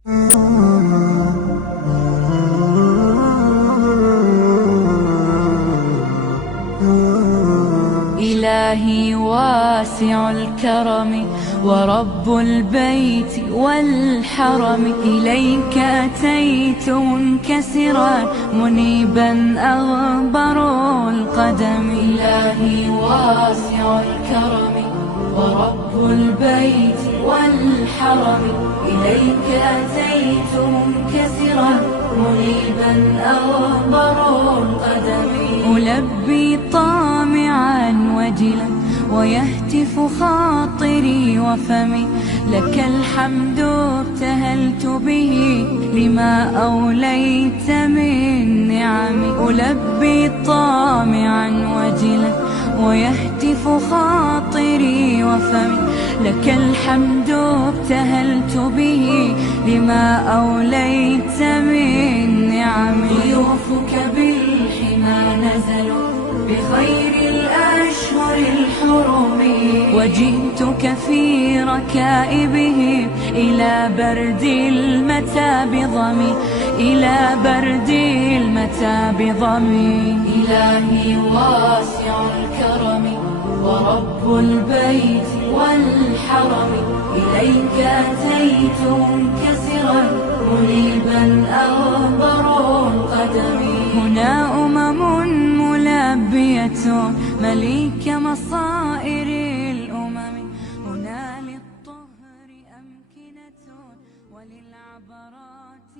إلهي واسع الكرم ورب البيت والحرم، إليك أتيت منكسرا منيبا أغبر القدم. إلهي واسع الكرم ورب البيت والحرم، إليك أتيت منكسرا منيبا أغبر القدم. ألبي طامعا وجلا ويهتف خاطري وفمي، لك الحمد ابتهلت به لما أوليت من نعم. ألبي طامعا وجلا ويهتف خاطري وفمي، لك الحمد ابتهلت به لما أوليت من نعم. ضيوفك بالحمى نزلوا بخير الأشهر الحرم، وجئتك في ركائبهم إلى برد المتى بضمي، إلى برد المتى بضمي. إلهي واسع الكرم ورب البيت والحرم، إليك أتيت منكسرا منيبا أغبر القدم. هنا ملبية مليك مصائر الأمم، هنا للطهر أمكنة وللعبرات